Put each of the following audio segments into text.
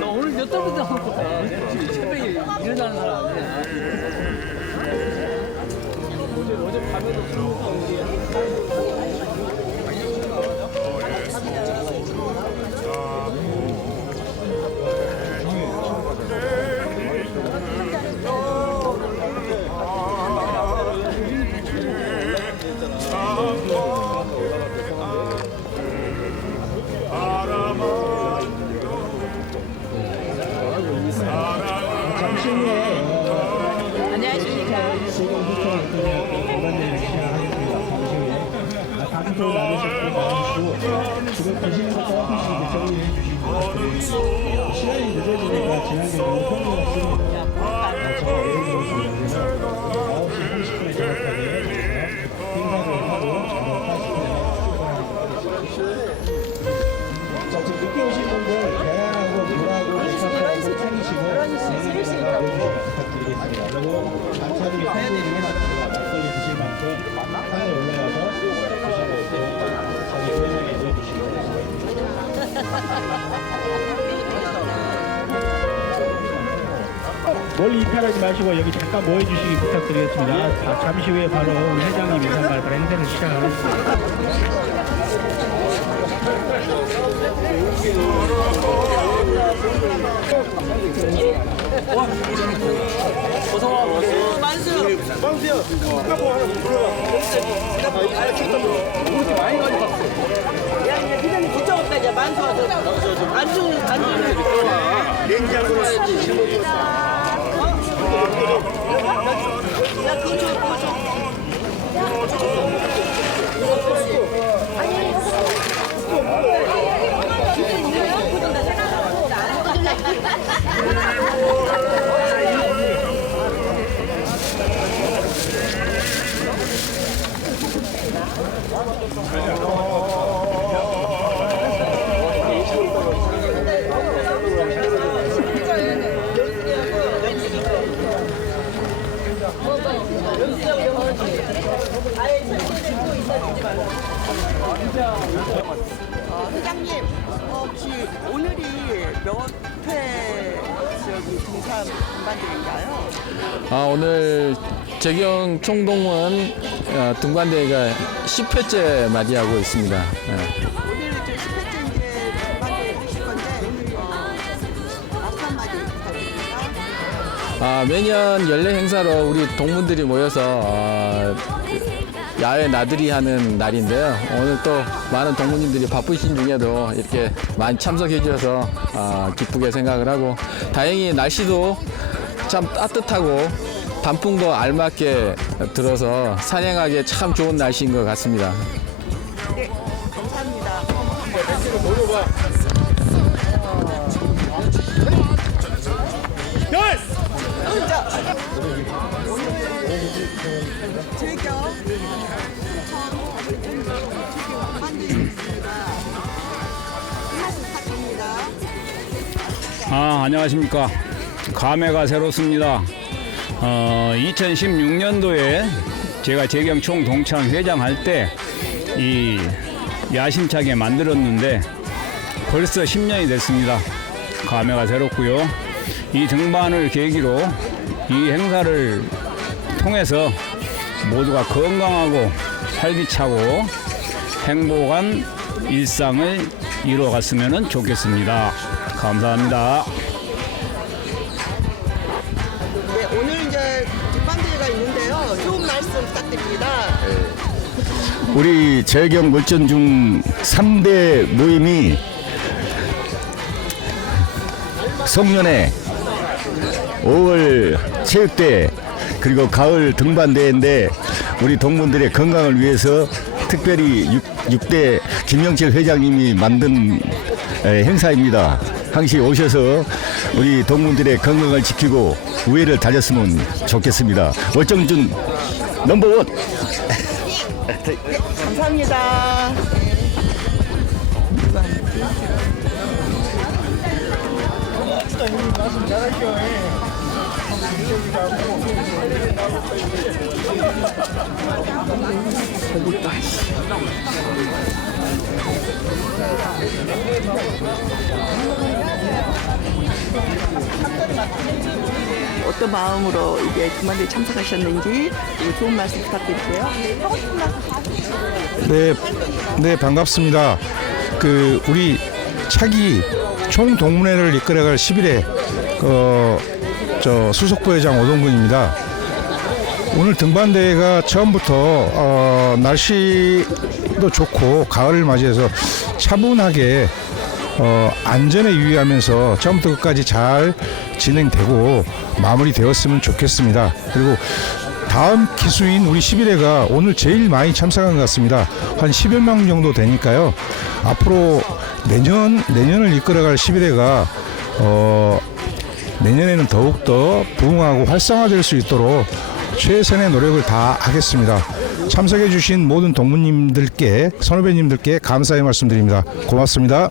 나 오늘 몇 달부터 새벽에 일어나는 사람 나누시고 지금 계시는 것도 이렇게 정리해 주시고 시간이 늦어지니까 지난주에 너무 평소가 쓰니까 멀리 이탈하지 마시고 여기 잠깐 모여주시기 부탁드리겠습니다. 자, 잠시 후에 바로 우리 회장님 인상 발표 행사를 시작하겠습니다. 야 이제 그냥 붙잡았다 이제 만수 안주 안주 야 그거 줘 줘 어, 회장님, 어, 혹시 오늘이 몇회 저기 등산 등반대인가요? 아, 오늘 재경 총동원 어, 등반대회가 10회째 맞이하고 있습니다. 예. 오늘 저 10회째인데 등반대회 건데 어, 말씀 한마디 부탁드립니다. 아, 매년 연례 행사로 우리 동문들이 모여서 어, 야외 나들이 하는 날인데요. 오늘 또 많은 동문님들이 바쁘신 중에도 이렇게 많이 참석해 주셔서 아, 기쁘게 생각을 하고 다행히 날씨도 참 따뜻하고 단풍도 알맞게 들어서 산행하기에 참 좋은 날씨인 것 같습니다. 네, 감사합니다. 아, 안녕하십니까. 감회가 새롭습니다. 어, 2016년도에 제가 재경 총동창 회장할 때 이 야심차게 만들었는데 벌써 10년이 됐습니다. 감회가 새롭고요. 이 등반을 계기로 이 행사를 통해서 모두가 건강하고 활기차고 행복한 일상을 이루어갔으면 좋겠습니다. 감사합니다. 네, 오늘 이제 뒷반대회가 있는데요. 좋은 말씀 부탁드립니다. 우리 재경 물전 중 3대 모임이 송년회 5월 체육대회 그리고 가을 등반대회인데 우리 동문들의 건강을 위해서 특별히 6, 대 김영철 회장님이 만든 에, 행사입니다. 항시 오셔서 우리 동문들의 건강을 지키고 우애를 다졌으면 좋겠습니다. 월정준 넘버원 감사합니다. 어떤 마음으로 이게 그만두에 참석하셨는지 좋은 말씀 부탁드릴게요. 네, 네 반갑습니다. 그 우리 차기 총동문회를 이끌어갈 11회 어, 저 수석부회장 오동근입니다. 오늘 등반 대회가 처음부터 어, 날씨도 좋고 가을을 맞이해서 차분하게 어, 안전에 유의하면서 처음부터 끝까지 잘 진행되고 마무리되었으면 좋겠습니다. 그리고 다음 기수인 우리 11회가 오늘 제일 많이 참석한 것 같습니다. 한 10여 명 정도 되니까요. 앞으로 내년 내년을 이끌어갈 11회가 어, 내년에는 더욱더 부흥하고 활성화될 수 있도록 최선의 노력을 다하겠습니다. 참석해 주신 모든 동무님들께 선후배님들께 감사의 말씀드립니다. 고맙습니다.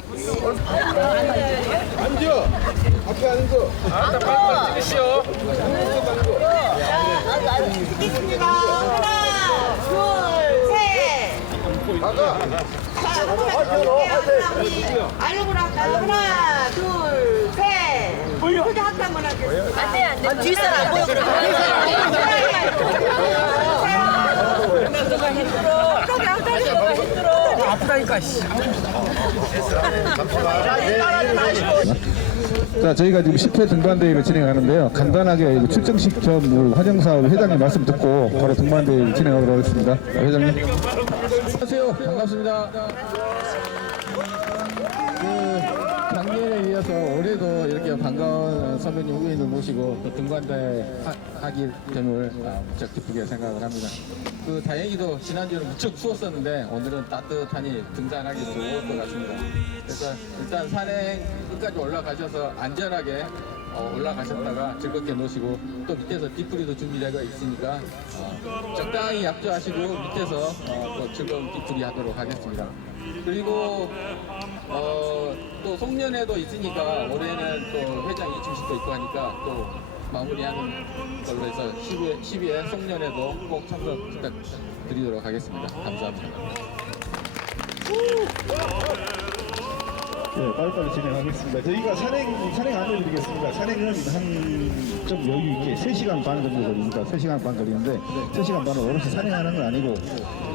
자, 하나, 우리 알고로 할까요? 하나, 둘, 셋. 크게 학교 한번 하겠습니다. 안 돼, 안 돼. 뒷사람 안 보여, 그러면. 크게 하자니까 힘들어. 아프다니까, 씨. 자, 저희가 지금 10회 등반 대회를 진행하는데요. 간단하게 이거 출정식 겸 우리 화정사업 회장님 말씀 듣고 바로 등반 대회를 진행하도록 하겠습니다. 회장님. 안녕하세요. 반갑습니다. 이어서 올해도 이렇게 반가운 선배님 후배님들 모시고 또 등반대 하, 기 됨을 아, 무척 기쁘게 생각을 합니다. 그 다행히도 지난주는 무척 추웠었는데 오늘은 따뜻하니 등산하기 좋을 것 같습니다. 그래서 일단 산행 끝까지 올라가셔서 안전하게 어, 올라가셨다가 즐겁게 노시고 또 밑에서 뒤풀이도 준비되어 있으니까 어, 적당히 약조하시고 밑에서 어, 또 즐거운 뒤풀이 하도록 하겠습니다. 그리고 어, 또 송년회도 있으니까 올해는 또 회장 이춤식도 있고 하니까 또 마무리하는 걸로 해서 12회, 12회 송년회도 꼭 참석 부탁드리도록 하겠습니다. 감사합니다. 네, 빨리빨리 진행하겠습니다. 저희가 산행, 산행 알려드리겠습니다. 산행은 한 좀 여유 있게 3시간 반 정도 걸립니다. 3시간 반 걸리는데 3시간 반을 오롯이 산행하는 건 아니고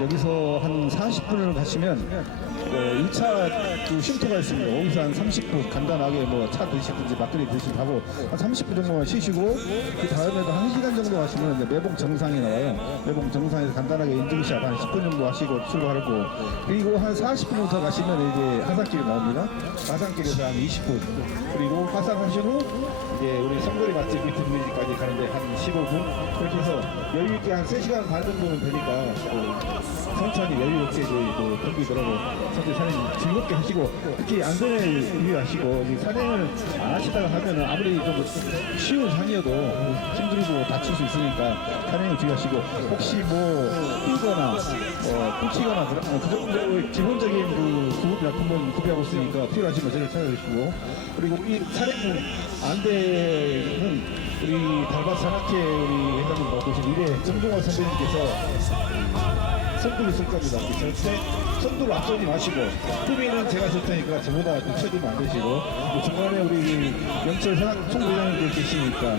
여기서 한 40분을 가시면 어, 2차 그 쉼터가 있습니다. 거기서 한 30분 간단하게 뭐 차 드시든지 막걸리 드시고 하고 한 30분 정도만 쉬시고 그 다음에도 1시간 정도 하시면 이제 매봉 정상이 나와요. 매봉 정상에서 간단하게 인증샷 한 10분 정도 하시고 출발하고 그리고 한 40분부터 가시면 이제 하산길이 나옵니다. 하산길에서 한 20분 그리고 하산하신 후 이제 우리 성거리 맛집 미트 브리지까지 가는데 한 15분 그렇게 해서 여유 있게 한 3시간 반 정도는 되니까 또 천천히 여유 있게 또 경기 들어도 선배 사장님 즐겁게 하시고 특히 안전을 유의하시고 이 산행을 안 하시다가 하면은 아무리 좀 쉬운 산이어도 힘들고 다칠 수 있으니까 산행을 주의하시고 혹시 뭐 뛰거나 어, 훔치거나 그런 어, 그 정도의 기본적인 그 구급 약품은 구비하고 있으니까 필요하시면 저를 찾아주시고. 그리고 이 산행 안대는 우리 달밭 산악회 우리 회장님 맡으신 이래 정종화 선배님께서 선두를 쓸 겁니다. 절대 선두를 앞서지 마시고 후미는 제가 줄 테니까 저보다 좀 쳐주면 안 되시고 뭐 중간에 우리 영철 상- 총회장님들 계시니까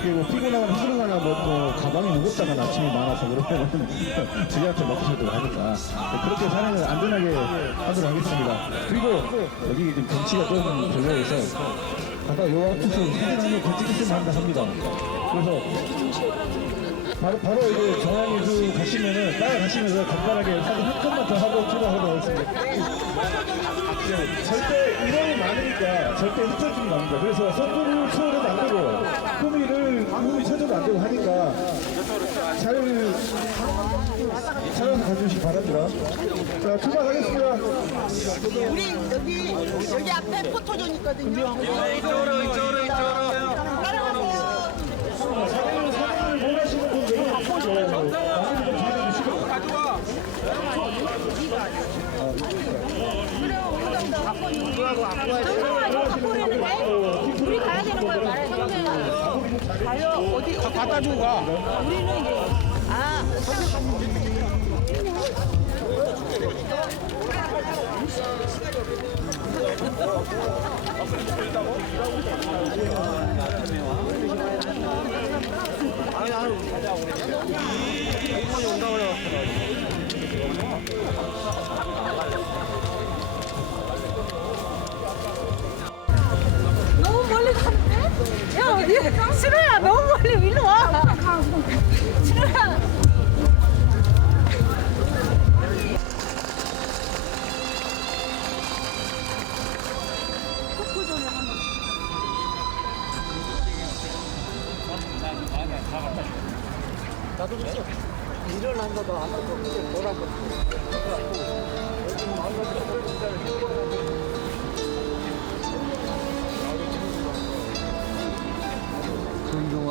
그리고 피곤하거나 힘들거나 뭐, 뭐 가방이 무겁다가 아침이 많아서 그러면 저희한테 맡으셔도 하니까 그렇게 산행을 안전하게 하도록 하겠습니다. 그리고 여기 지금 경치가 좀 별로해서 아까 요왕투수 사진 한번 같이 찍으면 한다 합니다. 그래서 바로, 바로 이제 정한이수 가시면은 따라 가시면서 간단하게 사진 한 컷만 더 하고 출발하도록 하겠습니다. 네, 절대 인원이 많으니까 절대 흩어지면 안 됩니다. 그래서 선두를 쳐도 안 되고 후미를 후미 쳐줘도 안 되고 하니까 잘 찾아서 가주시기 바랍니다. 자, 출발하겠습니다. 우리 여기 여기 앞에 포토존 있거든요. 이쪽으로 이쪽으로 이쪽으로. 따라가세요. 사진을 사진을 원하시는 분들은 나중에 좀 전해주시고 우리 가야 되는 거야 말해 성대가 가요 어디 갖다 주고 가. 우리는 이제 아 너무 야 어디? 신우야 너무 멀리 일로 와. 신우야.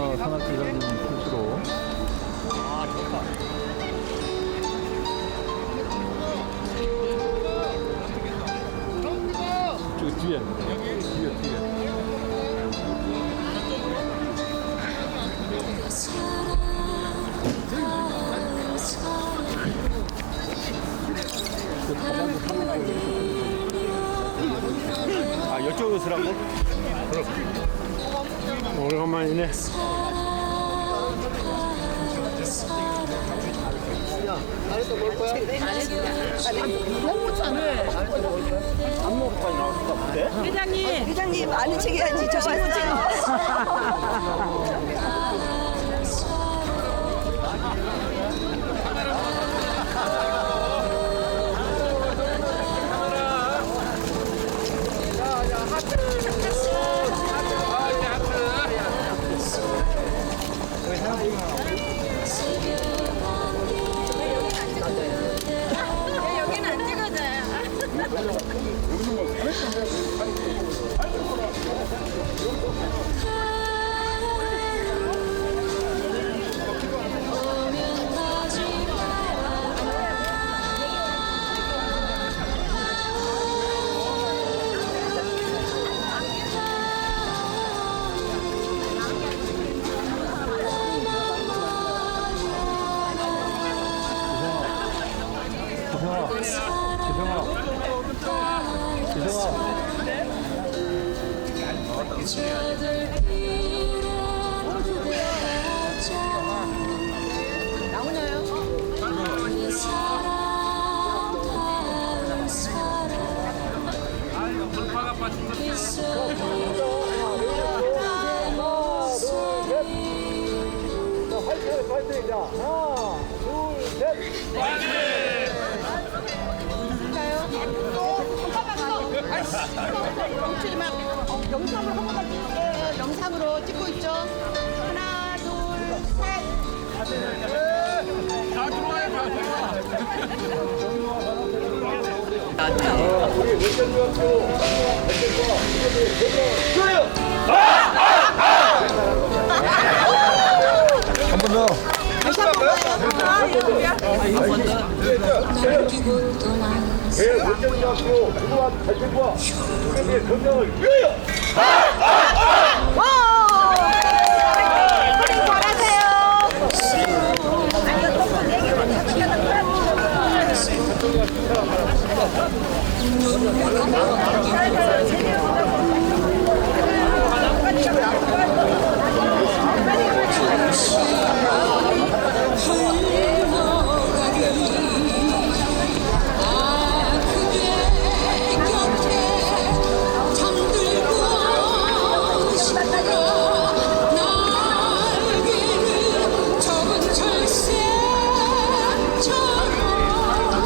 정종화 산악회장님 뜻으로 저 뒤에 뒤에 뒤에 아, 이쪽으로 서라고? 오래간만이네. 회장님, 회장님 아는 척 해야지. 저 신분증. 여 영상으로 한 번만 찍을게요. 영상으로 찍고 있죠. 하나, 둘, 셋. 잘하세요.